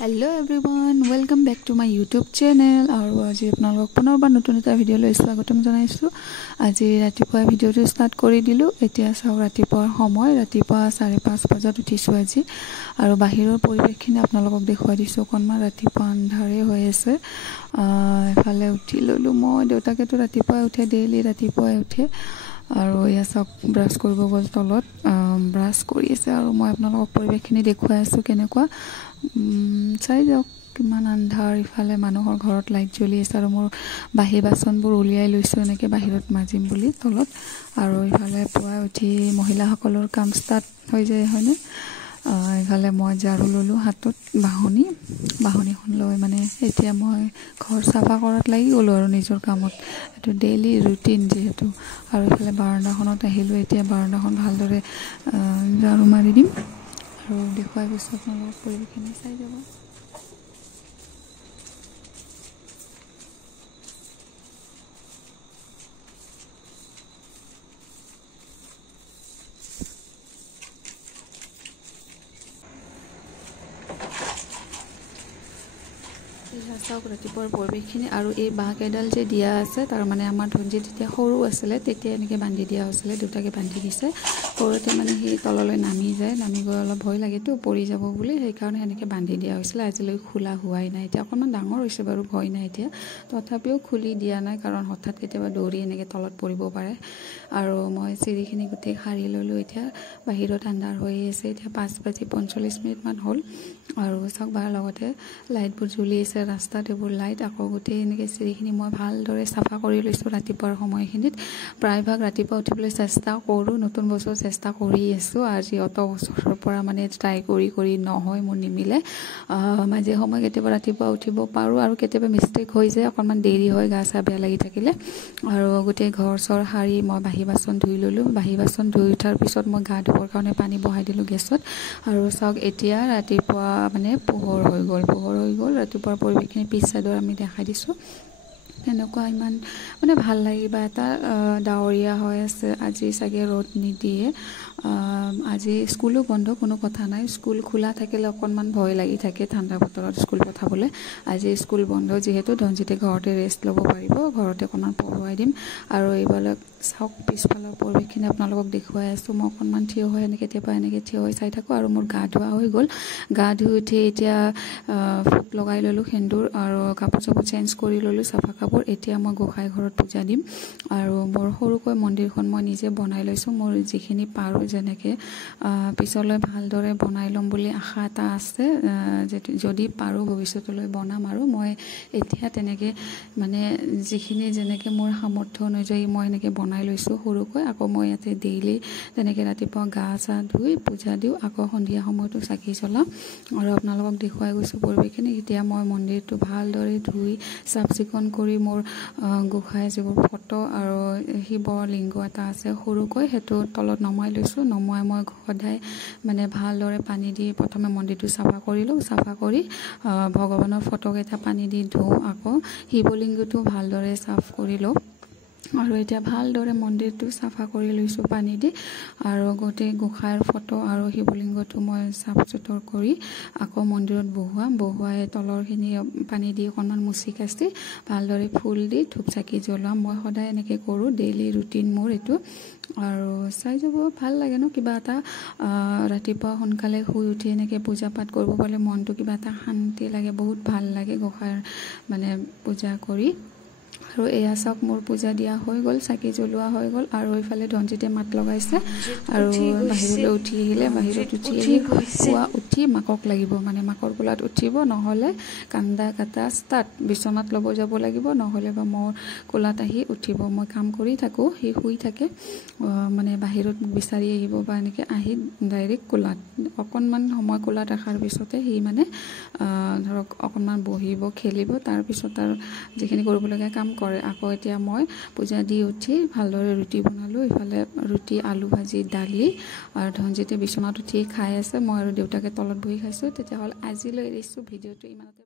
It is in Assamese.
Hello everyone welcome back to my YouTube channel और आज आपलोक पुनर्बार नतुन एटा भिडिओ লৈ स्वागतम জনাইছো। আজি ৰাতিপুৱা ভিডিওটো স্টাर्ट কৰি দিলো। এতিয়া চাও ৰাতিপুৱাৰ সময় ৰাতিপুৱা 5:30 বজাত উঠিছো আজি আৰু বাহিৰৰ পৰিৱেশখিনি আপোনালোকক দেখুৱাই দিছো। অকনমান ৰাতিপুৱা আন্ধাৰে হৈ আছে। এফালে উঠি ললো মই দেউতাকেতো ৰাতিপুৱা উঠে ডেইলি ৰাতিপুৱা উঠে আৰু ইয়া সব ব্ৰাশ কৰিব গল তলত ব্ৰাশ কৰি আছে আৰু মই আপোনালোকক পৰিৱেশখিনি দেখুৱাই আছো কেনেকুৱা চাই যাওক কিমান আন্ধাৰ। ইফালে মানুহৰ ঘৰত লাইট জ্বলি আছে আৰু মোৰ বাহি বাচনবোৰ উলিয়াই লৈছো এনেকৈ বাহিৰত মাজিম বুলি তলত আৰু ইফালে পুৱা উঠি মহিলাসকলৰ কাম ষ্টাৰ্ট হৈ যায় হয়নে। ইফালে মই ঝাৰু ললো হাতত বাহনীখন লৈ মানে এতিয়া মই ঘৰ চাফা কৰাত লাগি গলো আৰু নিজৰ কামত এইটো ডেইলি ৰুটিন যেহেতু আৰু ইফালে বাৰান্দাখনত আহিলো। এতিয়া বাৰান্দাখন ভালদৰে ঝাৰু মাৰি দিম আৰু দেখুৱাই গৈছো আপোনালোকক পৰিৱেশখিনি চাই যাব। চাওক ৰাতিপুৱাৰ পৰিৱেশখিনি আৰু এই বাঁহকেইডাল যে দিয়া আছে তাৰ মানে আমাৰ ধনজি যেতিয়া সৰু আছিলে তেতিয়া এনেকৈ বান্ধি দিয়া হৈছিলে। দেউতাকে বান্ধি দিছে সৰুতে মানে সি তললৈ নামি যায় নামি গৈ অলপ ভয় লাগেতো পৰি যাব বুলি সেইকাৰণে এনেকৈ বান্ধি দিয়া হৈছিলে। আজিলৈ খোলা হোৱাই নাই। এতিয়া অকণমান ডাঙৰ হৈছে বাৰু ভয় নাই এতিয়া তথাপিও খুলি দিয়া নাই কাৰণ হঠাৎ কেতিয়াবা দৌৰি এনেকৈ তলত পৰিব পাৰে। আৰু মই চিৰিখিনি গোটেই সাৰি ল'লোঁ। এতিয়া বাহিৰত আন্ধাৰ হৈ আছে। এতিয়া 5:45 হ'ল আৰু চাওক বাৰ লগতে লাইটবোৰ জ্বলি আছে ৰাস্তাত এইবোৰ লাইট আকৌ গোটেই এনেকৈ চিৰিখিনি মই ভালদৰে চাফা কৰি লৈছোঁ। ৰাতিপুৱাৰ সময়খিনিত প্ৰায়ভাগ ৰাতিপুৱা উঠিবলৈ চেষ্টা কৰোঁ। নতুন বছৰ চেষ্টা কৰি আছোঁ। আজি অত বছৰৰ পৰা মানে ট্ৰাই কৰি নহয় মোৰ নিমিলে। মাজে সময় কেতিয়াবা ৰাতিপুৱা উঠিব পাৰোঁ আৰু কেতিয়াবা মিষ্টেক হৈ যায় অকণমান দেৰি হয় গা চা বেয়া লাগি থাকিলে আৰু গোটেই ঘৰ চৰ সাৰি মই বাহি বাচন ধুই ল'লোঁ। বাহি বাচন ধুই উঠাৰ পিছত মই গা ধুবৰ কাৰণে পানী বহাই দিলোঁ গেছত আৰু চাওক এতিয়া ৰাতিপুৱা মানে পোহৰ হৈ গ'ল ৰাতিপুৱাৰ পৰিৱেশখিনি পিছ চাইডৰ আমি দেখাই দিছোঁ। এনেকুৱা ইমান মানে ভাল লাগিব এটা ডাৱৰীয়া হৈ আছে। আজি চাগে ৰ'দ নিদিয়ে। আজি স্কুলো বন্ধ কোনো কথা নাই। স্কুল খোলা থাকিলে অকণমান ভয় লাগি থাকে ঠাণ্ডা বতৰত স্কুল পঠাবলৈ। আজি স্কুল বন্ধ যিহেতু ধনজিতে ঘৰতে ৰেষ্ট ল'ব পাৰিব ঘৰতে অকণমান পঢ়ুৱাই দিম আৰু এইবাৰ চাওক পিছফালৰ পৰিৱেশখিনি আপোনালোকক দেখুৱাই আছোঁ। মই অকণমান থিয় হৈ কেতিয়াবা এনেকৈ থিয় হৈ চাই থাকোঁ আৰু মোৰ গা ধোৱা হৈ গ'ল। গা ধুই উঠি এতিয়া ফুট লগাই ল'লোঁ সেন্দুৰ আৰু কাপোৰ চাপোৰ চেঞ্জ কৰি ল'লোঁ চাফা কাপোৰ। এতিয়া মই গোঁসাই ঘৰত পূজা দিম আৰু মোৰ সৰুকৈ মন্দিৰখন মই নিজে বনাই লৈছোঁ। মোৰ যিখিনি পাৰোঁ যেনেকৈ পিছলৈ ভালদৰে বনাই ল'ম বুলি আশা এটা আছে। যদি পাৰোঁ ভৱিষ্যতলৈ বনাম আৰু মই এতিয়া তেনেকৈ মানে যিখিনি যেনেকৈ মোৰ সামৰ্থ্য অনুযায়ী মই এনেকৈ বনাই লৈছোঁ সৰুকৈ। আকৌ মই ইয়াতে ডেইলি তেনেকৈ ৰাতিপুৱা গা চা ধুই পূজা দিওঁ আকৌ সন্ধিয়া সময়তো চাকি জ্বলাওঁ আৰু আপোনালোকক দেখুৱাই গৈছোঁ পৰিৱেশখিনি। এতিয়া মই মন্দিৰটো ভালদৰে ধুই চাফ চিকুণ কৰি মোৰ গোঁসাই যিবোৰ ফটো আৰু শিৱ লিংগ এটা আছে সৰুকৈ সেইটো তলত নমাই লৈছোঁ। নমাই মই সদায় মানে ভালদৰে পানী দি প্ৰথমে মন্দিৰটো চাফা কৰিলোঁ। চাফা কৰি ভগৱানৰ ফটোকেইটা পানী দি ধুওঁ আকৌ শিৱলিংগটো ভালদৰে চাফ কৰি লওঁ আৰু এতিয়া ভালদৰে মন্দিৰটো চাফা কৰি লৈছোঁ পানী দি আৰু গোটেই গোঁসাইৰ ফটো আৰু শিৱলিংগটো মই চাফ চুতৰ কৰি আকৌ মন্দিৰত বহুৱাই তলৰখিনি পানী দি অকণমান মুচি কাচি ভালদৰে ফুল দি ধূপ চাকি জ্বলাম। মই সদায় এনেকৈ কৰোঁ ডেইলি ৰুটিন মোৰ এইটো আৰু চাই যাব ভাল লাগে ন কিবা এটা ৰাতিপুৱা সোনকালে শুই উঠি এনেকৈ পূজা পাঠ কৰিব পাৰিলে মনটো কিবা এটা শান্তি লাগে বহুত ভাল লাগে গোঁসাইৰ মানে পূজা কৰি। আৰু এয়া চাওক মোৰ পূজা দিয়া হৈ গ'ল চাকি জ্বলোৱা হৈ গ'ল আৰু এইফালে ধনজিতে মাত লগাইছে আৰু বাহিৰলৈ উঠি আহিলে। বাহিৰত উঠি আহি পুৱা উঠি মাকক লাগিব মানে মাকৰ কোলাত উঠিব নহ'লে কান্দা কাটা ষ্টাৰ্ট। বিচনাত ল'ব যাব লাগিব নহ'লে বা মোৰ কোলাত আহি উঠিব। মই কাম কৰি থাকোঁ সি শুই থাকে মানে বাহিৰত বিচাৰি আহিব বা এনেকৈ আহি ডাইৰেক্ট কোলাত অকণমান সময় কোলাত ৰখাৰ পিছতে সি মানে ধৰক অকণমান বহিব খেলিব তাৰপিছত আৰু যিখিনি কৰিবলগীয়া কাম কৰে। আকৌ এতিয়া মই পূজা দি উঠি ভালদৰে ৰুটি বনালোঁ। ইফালে ৰুটি আলু ভাজি দালি আৰু ধনজিতে বিচনাত উঠি খাই আছে। মই আৰু দেউতাকে তলত বহি খাইছোঁ। তেতিয়াহ'লে আজিলৈ এৰিছোঁ ভিডিঅ'টো ইমানতে।